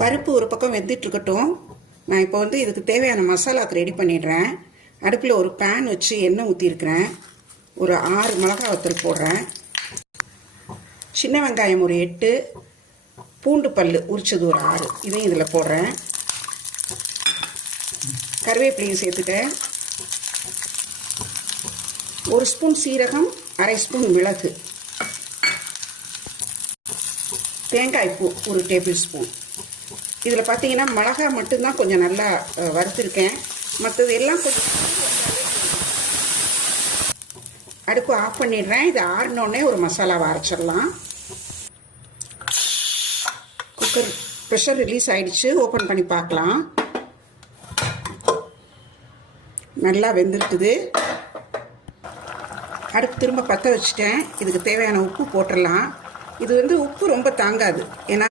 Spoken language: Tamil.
பருப்பு ஒரு பக்கம் வெந்துட்டுருக்கட்டும். நான் இப்போ இதுக்கு தேவையான மசாலாக்கு ரெடி பண்ணிடுறேன். அடுப்பில் ஒரு பேன் வச்சு எண்ணெய் ஊற்றிருக்கிறேன். ஒரு 6 மிளகாய் வத்தல் போடுறேன். சின்ன வெங்காயம் ஒரு 8, பூண்டு பல் உரிச்சது ஒரு 6, இதையும் இதில் போடுறேன். கருவேப்பிலையும் சேர்த்துட்டேன். 1 ஸ்பூன் சீரகம், 1/2 ஸ்பூன் மிளகு, தேங்காய் பூ ஒரு டேபிள் ஸ்பூன். இதில் பார்த்தீங்கன்னா மிளகாய் மட்டும்தான் கொஞ்சம் நல்லா வறுத்துருக்கேன். மற்றது எல்லாம் கொஞ்சம் அடுப்பு ஆஃப் பண்ணிடுறேன். இது ஆறினோடனே ஒரு மசாலாவை அரைச்சிடலாம். குக்கர் ப்ரெஷர் ரிலீஸ் ஆகிடுச்சு. ஓப்பன் பண்ணி பார்க்கலாம். நல்லா வெந்துருக்குது. அடுப்பு திரும்ப பற்ற வச்சுட்டேன். இதுக்கு தேவையான உப்பு போட்டுடலாம். இது உப்பு ரொம்ப தாங்காது. ஏன்னா